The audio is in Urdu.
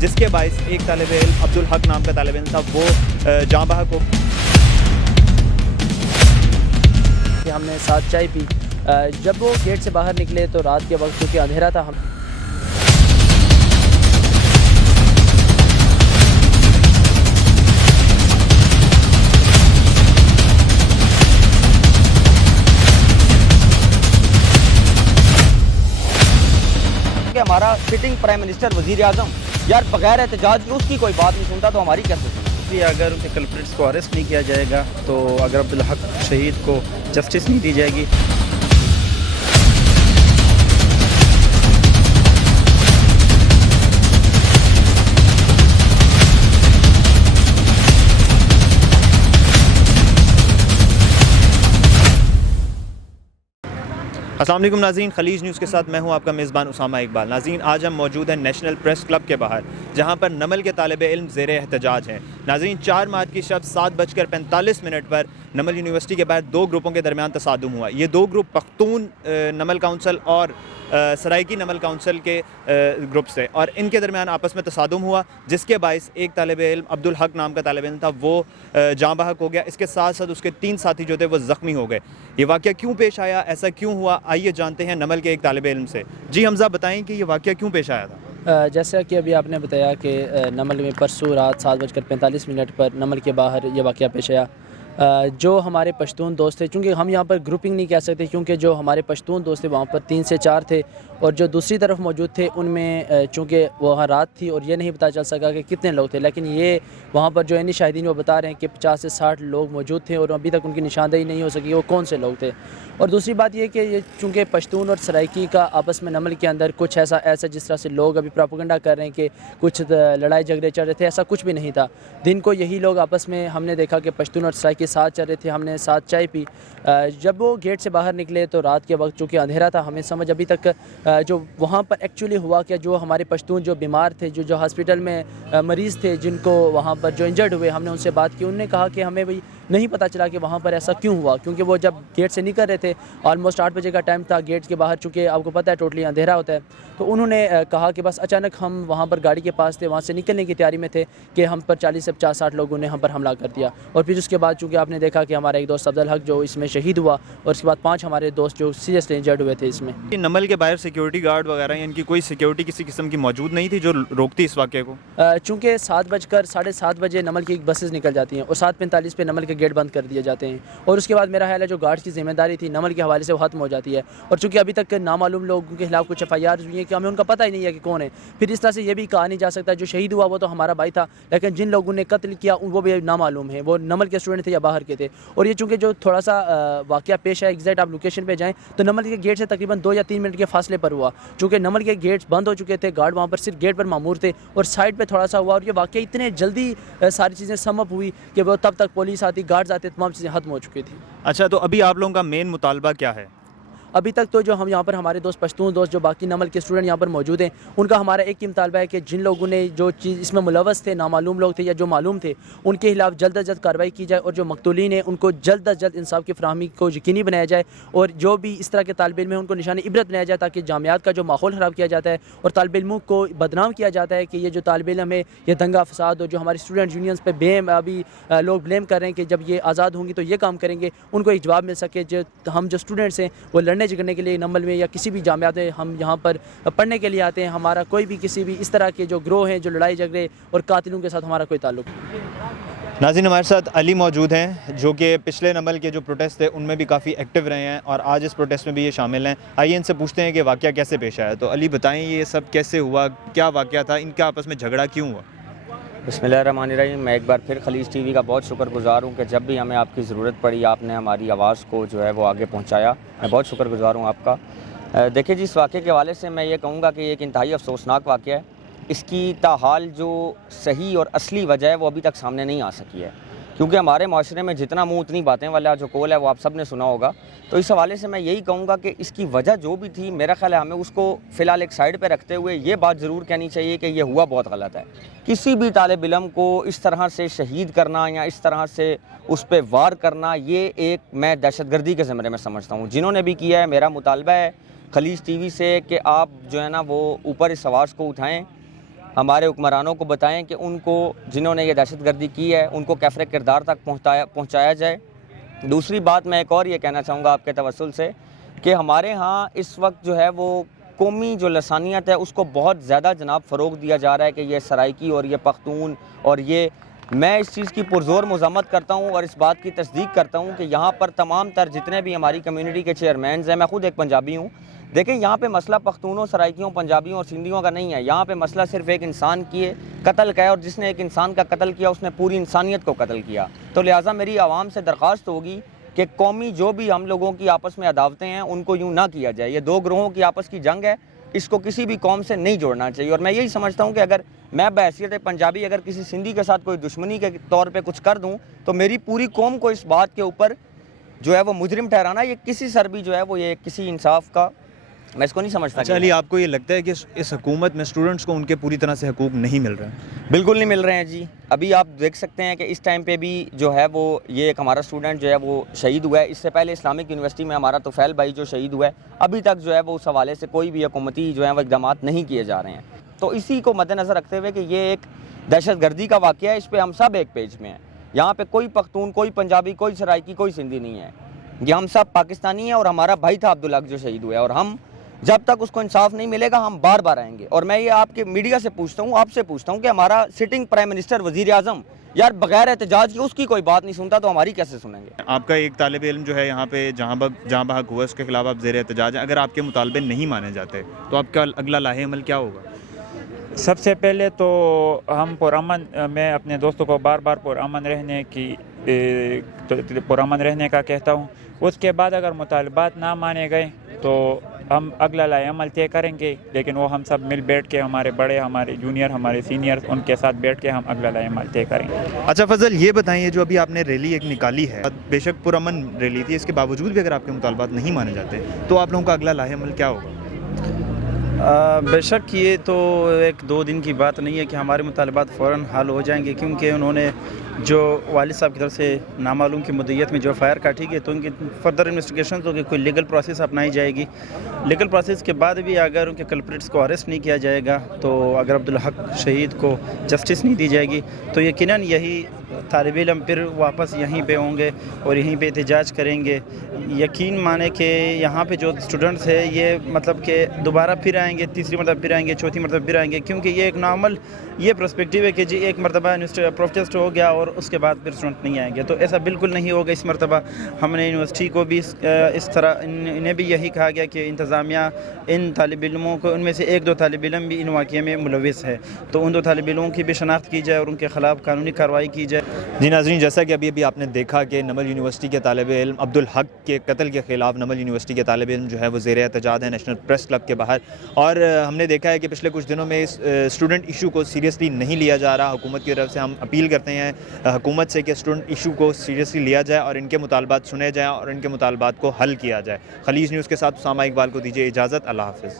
جس کے باعث ایک طالب علم عبدالحق نام کا طالب علم تھا وہ جاں بحق ہو۔ ہم نے ساتھ چائے پی، جب وہ گیٹ سے باہر نکلے تو رات کے وقت کیونکہ اندھیرا تھا ہمارا سٹنگ پرائم منسٹر وزیر اعظم یار بغیر احتجاج کی اس کی کوئی بات نہیں سنتا تو ہماری کیسے سنتا؟ اگر ان کے کلپریٹس کو اریسٹ نہیں کیا جائے گا تو اگر عبدالحق شہید کو جسٹس نہیں دی جائے گی۔ السلام علیکم ناظرین، خلیج نیوز کے ساتھ میں ہوں آپ کا میزبان اسامہ اقبال۔ ناظرین، آج ہم موجود ہیں نیشنل پریس کلب کے باہر، جہاں پر نمل کے طالب علم زیر احتجاج ہیں۔ ناظرین، 4 مارچ کی شب 7:45 پر نمل یونیورسٹی کے باہر 2 گروپوں کے درمیان تصادم ہوا۔ یہ 2 گروپ پختون نمل کونسل اور سرائکی نمل کونسل کے گروپس تھے، اور ان کے درمیان آپس میں تصادم ہوا، جس کے باعث ایک طالب علم عبدالحق نام کا طالب علم تھا وہ جاں بحق ہو گیا۔ اس کے ساتھ ساتھ اس کے 3 ساتھی جو تھے وہ زخمی ہو گئے۔ یہ واقعہ کیوں پیش آیا، ایسا کیوں ہوا، آئیے جانتے ہیں نمل کے ایک طالب علم سے۔ جی حمزہ، بتائیں کہ یہ واقعہ کیوں پیش آیا تھا؟ جیسا کہ ابھی آپ نے بتایا کہ نمل میں پرسوں رات 7:45 پر نمل کے باہر یہ واقعہ پیش آیا۔ جو ہمارے پشتون دوست تھے، چونکہ ہم یہاں پر گروپنگ نہیں کہہ سکتے، کیونکہ جو ہمارے پشتون دوست تھے وہاں پر 3 سے 4 تھے، اور جو دوسری طرف موجود تھے ان میں چونکہ وہاں رات تھی اور یہ نہیں پتہ چل سکا کہ کتنے لوگ تھے، لیکن یہ وہاں پر جو عینی شاہدین وہ بتا رہے ہیں کہ 50 سے 60 لوگ موجود تھے، اور ابھی تک ان کی نشاندہی نہیں ہو سکی وہ کون سے لوگ تھے۔ اور دوسری بات یہ کہ یہ چونکہ پشتون اور سرائکی کا آپس میں نمل کے اندر کچھ ایسا جس طرح سے لوگ ابھی پروپیگنڈا کر رہے ہیں کہ کچھ لڑائی جھگڑے چل رہے تھے، ایسا کچھ بھی نہیں تھا۔ دن کو یہی لوگ آپس میں ہم نے دیکھا کہ پشتون اور سرائکی ساتھ چل رہے تھے، ہم نے ساتھ چائے پی۔ جب وہ گیٹ سے باہر نکلے تو رات کے وقت چونکہ اندھیرا تھا، ہمیں سمجھ ابھی تک جو وہاں پر ایکچولی ہوا کہ جو ہمارے پشتون جو بیمار تھے، جو ہاسپٹل میں مریض تھے، جن کو وہاں پر جو انجرڈ ہوئے، ہم نے ان سے بات کی۔ انہوں نے کہا کہ ہمیں بھی نہیں پتہ چلا کہ وہاں پر ایسا کیوں ہوا، کیونکہ وہ جب گیٹ سے نکل رہے تھے آلموسٹ 8 بجے کا ٹائم تھا، گیٹ کے باہر چونکہ آپ کو پتہ ہے ٹوٹلی اندھیرا ہوتا ہے، تو انہوں نے کہا کہ بس اچانک ہم وہاں پر گاڑی کے پاس تھے، وہاں سے نکلنے کی تیاری میں تھے کہ ہم پر 40 سے 50-60 لوگوں نے ہم پر حملہ کر دیا۔ اور پھر اس کے بعد چونکہ آپ نے دیکھا کہ ہمارا ایک دوست عبدالحق جو اس میں شہید ہوا، اور اس کے بعد 5 ہمارے دوست جو سیریسلی انجرڈ ہوئے تھے اس میں۔ نمل کے باہر سیکیورٹی گارڈ وغیرہ ان کی کوئی سیکیورٹی کسی قسم کی موجود نہیں تھی جو روکتی اس واقعے کو؟ چونکہ 7:30 بجے نمل کی بسز نکل جاتی ہیں اور 7:45 پہ نمل کے گیٹ بند کر دیے جاتے ہیں، اور اس کے بعد میرا خیال ہے جو گارڈ کی ذمہ داری تھی نمل کے حوالے سے وہ ختم ہو جاتی ہے۔ اور چونکہ ابھی تک نامعلوم لوگوں کے خلاف کچھ FIR ہوئی ہیں کہ ہمیں ان کا پتہ ہی نہیں ہے کہ کون ہے، پھر اس طرح سے یہ بھی کہا نہیں جا سکتا جو شہید ہوا وہ تو ہمارا بھائی تھا، لیکن جن لوگوں نے قتل کیا وہ بھی نامعلوم ہیں، وہ نمل کے اسٹوڈنٹ تھے یا باہر کے تھے۔ اور یہ چونکہ جو تھوڑا سا واقعہ پیش ہے، ایگزیکٹ آپ لوکیشن پہ جائیں تو نمل کے گیٹ سے تقریباً 2 یا 3 منٹ کے فاصلے پر ہوا، چونکہ نمل کے گیٹس بند ہو چکے تھے، گارڈ وہاں پر صرف گیٹ پر مامور تھے اور سائڈ پہ تھوڑا سا ہوا، اور یہ واقعہ اتنے جلدی ساری چیزیں سم اپ ہوئی کہ وہ تب تک پولیس آتی، گارڈز آتے، تمام چیزیں ختم ہو چکی تھی۔ اچھا، تو ابھی آپ لوگوں کا مین مطالبہ کیا ہے؟ ابھی تک تو جو ہم یہاں پر ہمارے دوست پشتون دوست جو باقی نمل کے اسٹوڈنٹ یہاں پر موجود ہیں، ان کا ہمارا ایک ہی مطالبہ ہے کہ جن لوگوں نے جو چیز اس میں ملوث تھے، نامعلوم لوگ تھے یا جو معلوم تھے، ان کے خلاف جلد از جلد کارروائی کی جائے، اور جو مقتولین ہیں ان کو جلد از جلد انصاف کی فراہمی کو یقینی بنایا جائے، اور جو بھی اس طرح کے طالب علم ہیں ان کو نشان عبرت بنایا جائے، تاکہ جامعات کا جو ماحول خراب کیا جاتا ہے اور طالب علموں کو بدنام کیا جاتا ہے کہ یہ جو طالب علم ہے یہ دنگا فساد، اور جو ہماری اسٹوڈنٹ یونینز پہ ابھی لوگ بلیم کر رہے ہیں کہ جب یہ آزاد ہوں گی تو یہ کام کریں گے، ان کو ایک جواب مل سکے۔ جو ہم جو اسٹوڈنٹس ہیں وہ لڑنے جھگڑنے کے لیے نمل میں یا کسی بھی جامعات میں ہم یہاں پر پڑھنے کے لیے آتے ہیں، ہمارا کوئی بھی کسی بھی اس طرح کے جو گروہ ہیں جو لڑائی جھگڑے اور قاتلوں کے ساتھ ہمارا کوئی تعلق نہیں۔ ناظرین، ہمارے ساتھ علی موجود ہیں جو کہ پچھلے نمل کے جو پروٹیسٹ تھے ان میں بھی کافی ایکٹیو رہے ہیں، اور آج اس پروٹیسٹ میں بھی یہ شامل ہیں۔ آئیے ان سے پوچھتے ہیں کہ واقعہ کیسے پیش آیا۔ تو علی بتائیں یہ سب کیسے ہوا، کیا واقعہ تھا، ان کا آپس میں جھگڑا کیوں ہوا؟ بسم اللہ الرحمن الرحیم۔ میں ایک بار پھر خلیج ٹی وی کا بہت شکر گزار ہوں کہ جب بھی ہمیں آپ کی ضرورت پڑی آپ نے ہماری آواز کو جو ہے وہ آگے پہنچایا، میں بہت شکر گزار ہوں آپ کا۔ دیکھیں جی، اس واقعے کے حوالے سے میں یہ کہوں گا کہ یہ ایک انتہائی افسوسناک واقعہ ہے۔ اس کی تاحال جو صحیح اور اصلی وجہ ہے وہ ابھی تک سامنے نہیں آ سکی ہے، کیونکہ ہمارے معاشرے میں جتنا منہ اتنی باتیں والا جو قول ہے وہ آپ سب نے سنا ہوگا۔ تو اس حوالے سے میں یہی کہوں گا کہ اس کی وجہ جو بھی تھی، میرا خیال ہے ہمیں اس کو فی الحال ایک سائڈ پہ رکھتے ہوئے یہ بات ضرور کہنی چاہیے کہ یہ ہوا بہت غلط ہے۔ کسی بھی طالب علم کو اس طرح سے شہید کرنا یا اس طرح سے اس پہ وار کرنا، یہ ایک میں دہشت گردی کے زمرے میں سمجھتا ہوں۔ جنہوں نے بھی کیا ہے، میرا مطالبہ ہے خلیج ٹی وی سے کہ آپ جو ہے نا وہ اوپر اس آواز کو اٹھائیں ہمارے حکمرانوں کو بتائیں کہ ان کو جنہوں نے یہ دہشت گردی کی ہے ان کو کیفر کردار تک پہنچایا جائے۔ دوسری بات میں ایک اور یہ کہنا چاہوں گا آپ کے توسل سے کہ ہمارے ہاں اس وقت جو ہے وہ قومی جو لسانیت ہے اس کو بہت زیادہ جناب فروغ دیا جا رہا ہے کہ یہ سرائکی اور یہ پختون اور یہ، میں اس چیز کی پرزور مذمت کرتا ہوں اور اس بات کی تصدیق کرتا ہوں کہ یہاں پر تمام تر جتنے بھی ہماری کمیونٹی کے چیئرمینز ہیں، میں خود ایک پنجابی ہوں، دیکھیں یہاں پہ مسئلہ پختونوں، سرائکیوں، پنجابیوں اور سندھیوں کا نہیں ہے، یہاں پہ مسئلہ صرف ایک انسان کی قتل کا ہے، اور جس نے ایک انسان کا قتل کیا اس نے پوری انسانیت کو قتل کیا۔ تو لہٰذا میری عوام سے درخواست ہوگی کہ قومی جو بھی ہم لوگوں کی آپس میں عداوتیں ہیں ان کو یوں نہ کیا جائے، یہ دو گروہوں کی آپس کی جنگ ہے، اس کو کسی بھی قوم سے نہیں جوڑنا چاہیے۔ اور میں یہی سمجھتا ہوں کہ اگر میں بحیثیت پنجابی اگر کسی سندھی کے ساتھ کوئی دشمنی کے طور پہ کچھ کر دوں تو میری پوری قوم کو اس بات کے اوپر جو ہے وہ مجرم ٹھہرانا، یہ کسی سر بھی جو ہے وہ یہ کسی انصاف کا، میں اس کو نہیں سمجھتا۔ اچھا علی، آپ کو یہ لگتا ہے کہ اس حکومت میں اسٹوڈنٹس کو ان کے پوری طرح سے حقوق نہیں مل رہے ہیں؟ بالکل نہیں مل رہے ہیں جی۔ ابھی آپ دیکھ سکتے ہیں کہ اس ٹائم پہ بھی جو ہے وہ یہ ایک ہمارا اسٹوڈنٹ جو ہے وہ شہید ہوا ہے، اس سے پہلے اسلامک یونیورسٹی میں ہمارا طفیل بھائی جو شہید ہوا ہے، ابھی تک جو ہے وہ اس حوالے سے کوئی بھی حکومتی جو ہے وہ اقدامات نہیں کیے جا رہے ہیں۔ تو اسی کو مد نظر رکھتے ہوئے کہ یہ ایک دہشت گردی کا واقعہ ہے، اس پہ ہم سب ایک پیج میں ہیں، یہاں پہ کوئی پختون، کوئی پنجابی، کوئی سرائکی، کوئی سندھی نہیں ہے، یہ ہم سب پاکستانی ہیں۔ اور ہمارا بھائی تھا عبدالحق جو شہید ہوا ہے، اور ہم جب تک اس کو انصاف نہیں ملے گا ہم بار بار آئیں گے۔ اور میں یہ آپ کے میڈیا سے پوچھتا ہوں، آپ سے پوچھتا ہوں کہ ہمارا سٹنگ پرائم منسٹر وزیر اعظم یار بغیر احتجاج کے اس کی کوئی بات نہیں سنتا تو ہماری کیسے سنیں گے؟ آپ کا ایک طالب علم جو ہے یہاں پہ جہاں بحق ہوا، اس کے خلاف آپ زیر احتجاج ہیں، اگر آپ کے مطالبے نہیں مانے جاتے تو آپ کا اگلا لاحق عمل کیا ہوگا؟ سب سے پہلے تو ہم پرامن، میں اپنے دوستوں کو بار بار پرامن رہنے کا کہتا ہوں۔ اس کے بعد اگر مطالبات نہ مانے گئے تو ہم اگلا لاحق عمل طے کریں گے، لیکن وہ ہم سب مل بیٹھ کے، ہمارے بڑے، ہمارے جونیئر، ہمارے سینئر، ان کے ساتھ بیٹھ کے ہم اگلا لاحق عمل طے کریں گے۔ اچھا فضل، یہ بتائیے جو ابھی آپ نے ریلی ایک نکالی ہے، بے شک پرامن ریلی تھی، اس کے باوجود بھی اگر آپ کے مطالبات نہیں مانے جاتے تو آپ لوگوں کا اگلا لاحق عمل کیا ہوگا؟ بے شک یہ تو ایک دو دن کی بات نہیں ہے کہ ہمارے مطالبات فوراً حل ہو جائیں گے، کیونکہ انہوں نے جو والد صاحب کی طرف سے نامعلوم کی مدعیت میں جو فائر کاٹی گئی تو ان کی فردر انویسٹیگیشن تو کوئی لیگل پروسیس اپنائی جائے گی۔ لیگل پروسیس کے بعد بھی اگر ان کے کلپریٹس کو اریسٹ نہیں کیا جائے گا، تو اگر عبدالحق شہید کو جسٹس نہیں دی جائے گی تو یقیناً یہی طالب علم پھر واپس یہیں پہ ہوں گے اور یہیں پہ احتجاج کریں گے۔ یقین مانے کہ یہاں پہ جو اسٹوڈنٹس ہیں یہ مطلب کہ دوبارہ پھر آئیں گے، تیسری مرتبہ پھر آئیں گے، چوتھی مرتبہ پھر آئیں گے، کیونکہ یہ ایک نارمل یہ پرسپیکٹیو ہے کہ جی ایک مرتبہ پروٹیسٹ ہو گیا اور اس کے بعد پھر اسٹوڈنٹ نہیں آئیں گے، تو ایسا بالکل نہیں ہوگا اس مرتبہ۔ ہم نے یونیورسٹی کو بھی اس طرح انہیں بھی یہی کہا گیا کہ انتظامیہ ان طالب علموں کو، ان میں سے ایک دو طالب علم بھی ان واقعے میں ملوث ہے، تو ان دو طالب علموں کی بھی شناخت کی جائے اور ان کے خلاف قانونی کارروائی کی جائے۔ جی ناظرین، جیسا کہ ابھی آپ نے دیکھا کہ نمل یونیورسٹی کے طالب علم عبدالحق کے قتل کے خلاف نمل یونیورسٹی کے طالب علم جو ہے وہ زیر احتجاج ہے نیشنل پریس کلب کے باہر، اور ہم نے دیکھا ہے کہ پچھلے کچھ دنوں میں اس اسٹوڈنٹ ایشو کو سیریسلی نہیں لیا جا رہا۔ حکومت کی طرف سے ہم اپیل کرتے ہیں حکومت سے کہ اسٹوڈنٹ ایشو کو سیریسلی لیا جائے اور ان کے مطالبات سنے جائیں اور ان کے مطالبات کو حل کیا جائے۔ خلیج نیوز کے ساتھ اسامہ اقبال کو دیجیے اجازت، اللہ حافظ۔